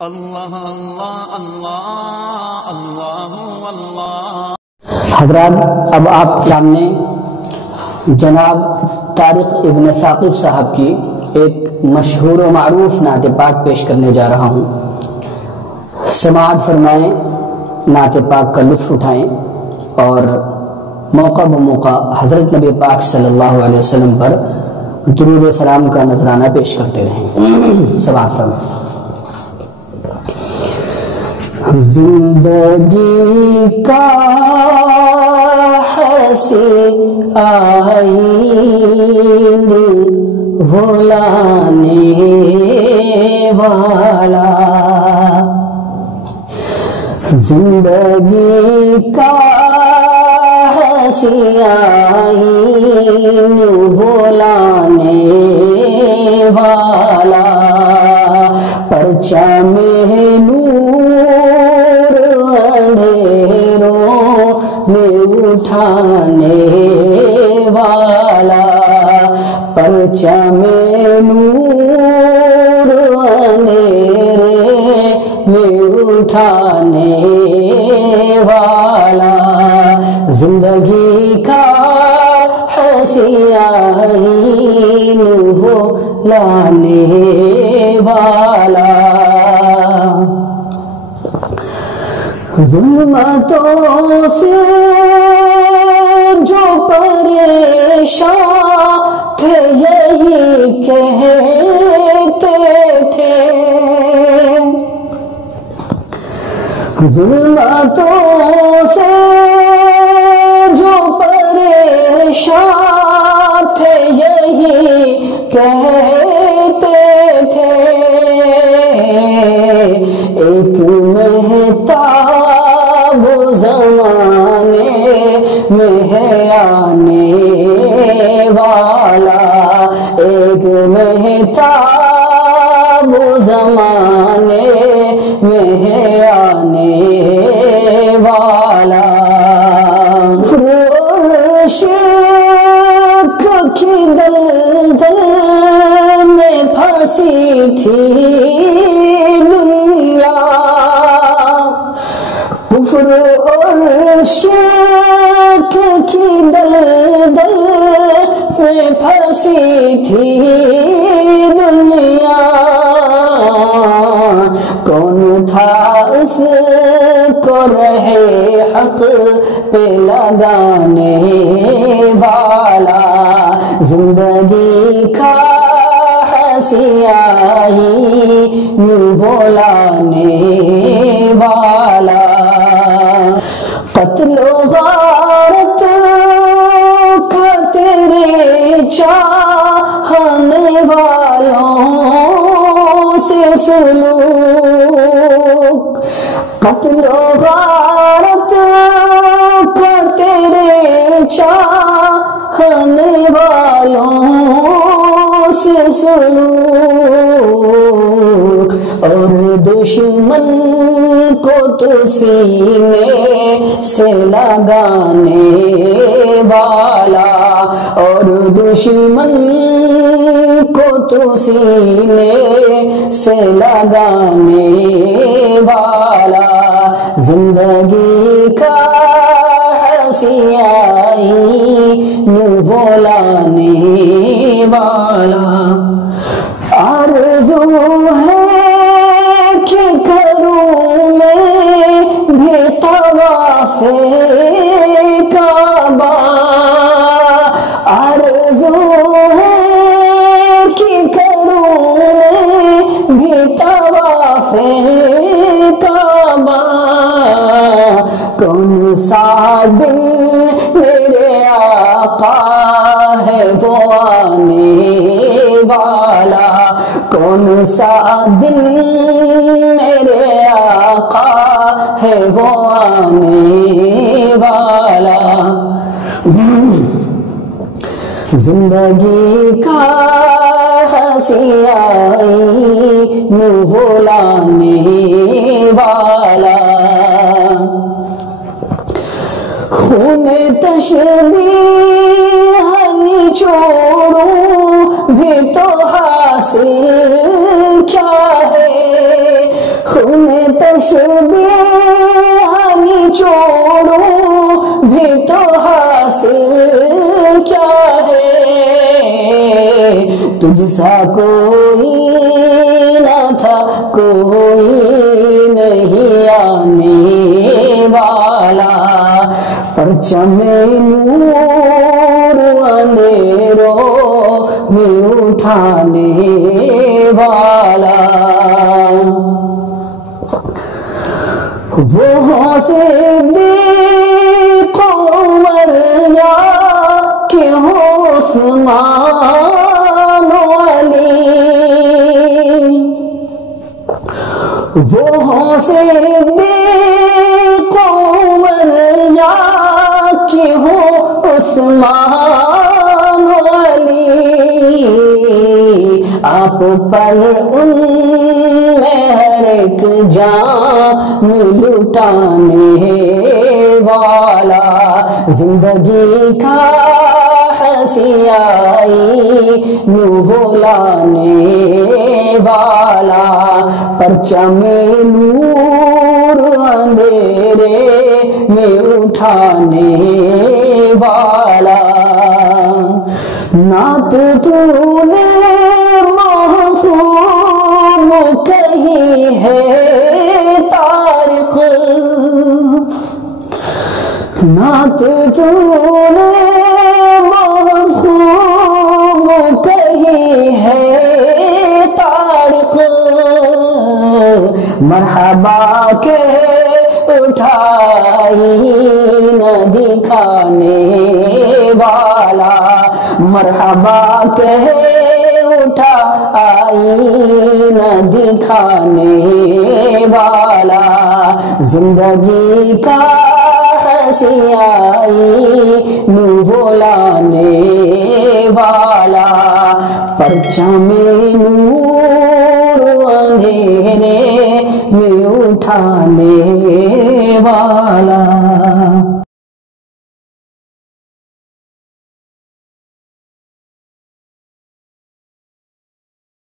اللہ اللہ اللہ اللہ اللہ۔ حضرات، اب آپ کے سامنے جناب طارق ابن ثاقب صاحب کی ایک مشہور و معروف نعت پاک پیش کرنے جا رہا ہوں۔ سماعت فرمائیں، نعت پاک کا لطف اٹھائیں اور موقع بموقع حضرت نبی پاک صلی اللہ علیہ وسلم پر درود و سلام کا نذرانہ پیش کرتے رہیں۔ سماعت فرمائیں۔ زندگی کا حسین آئین بھلانے والا، زندگی کا حسین آئین بھلانے والا، پرچم اٹھانے والا، پرچم نور اندھیرے میں اٹھانے والا، زندگی کا حسین آئین وہ لانے والا، ظلمتوں سے جو پریشان تھے یہی کہتے تھے، ظلمتوں سے جو پریشان تھے یہی کہتے تھے، ایک مہتاب زمانے میں ہے آنے والا، ایک مہتاب زمانے میں ہے آنے والا، شرک کی دلدل میں پھنسی تھی دنیا، کفر اور شرک کی دلدل میں پھنسی تھی دنیا، کون تھا اس کو رہے حق پہ لگانے والا، زندگی کا حسین آئین وہ لانے والا، قتل و غارت کا تیرے چاہنے والوں سے سلوک، قتل و غارت کا تیرے چاہنے والوں سے سلوک، اور دشمن کو تو سینے سے لگانے والا، اور دشمن کو تو سینے سے لگانے والا، زندگی کا حسین آئین وہ لانے والا، آرزو ہے کہ کروں میں بھی طواف کعبہ، آرزو ہے کہ کروں میں بھی طواف کعبہ، کون سا دن میرے آقا ہے وہ آنے والا، کون سا دن میرے آقا ہے وہ آنے والا، زندگی کا حسین آئین وہ لانے والا، خون تشبیہ نچوڑوں بھی تو حاصل کیا ہے، تشبیہ نچوڑوں بھی تو حاصل کیا ہے، تجھ سا کوئی نہ تھا کوئی نہیں آنے والا، پرچم نور اندھیروں میں اٹھانے والا، وہ صدیق عمر یا کہ عثمان و علی، وہ صدیق عمر یا کہ عثمان و علی، آپ پر ان میں ہر ایک جان لٹانے والا، زندگی کا حسیائی وہ لانے والا، پرچم نور اندھیرے میں اٹھانے والا، نعت تو نے محفوظ کہی ہے طارق، نعت تو نے محفوظ کہی ہے طارق، مرحبا کے اٹھائی نہ دکھانے والا، مرحبا کہ اٹھائی نہ دکھانے والا، زندگی کا حسیائی وہ لانے والا، پرچم نور اندھیرے میں اٹھانے